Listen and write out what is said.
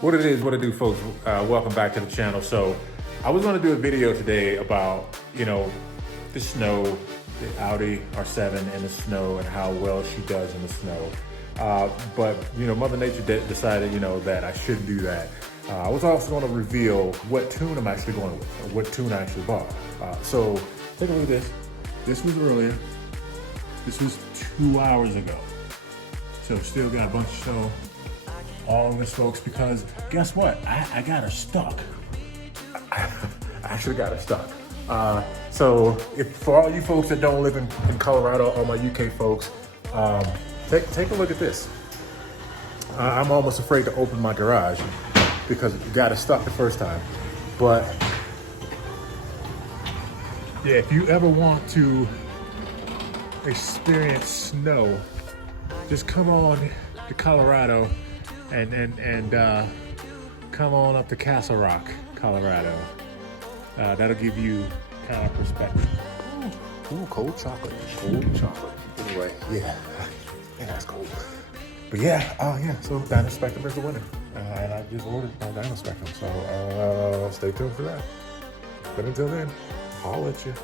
What it is, what it do, folks. Welcome back to the channel. So I was going to do a video today about, the snow, the Audi R7 in the snow and how well she does in the snow. But Mother Nature decided, that I shouldn't do that. I was also going to reveal what tune I'm actually going with, or what tune I actually bought. So take a look at this. This was earlier. This was 2 hours ago. So still got a bunch of snow all of this, folks, because guess what? I got her stuck. I actually got her stuck. So if for all you folks that don't live in Colorado, all my UK folks, take a look at this. I'm almost afraid to open my garage because you got it stuck the first time. But yeah, if you ever want to experience snow, just come on to Colorado and come on up to Castle Rock, Colorado. That'll give you kind of perspective. Ooh, cold chocolate. Anyway, yeah, that's cold. But yeah, so Dyno Spectrum is the winner. And I just ordered my Dyno Spectrum, so stay tuned for that. But until then, I'll let you.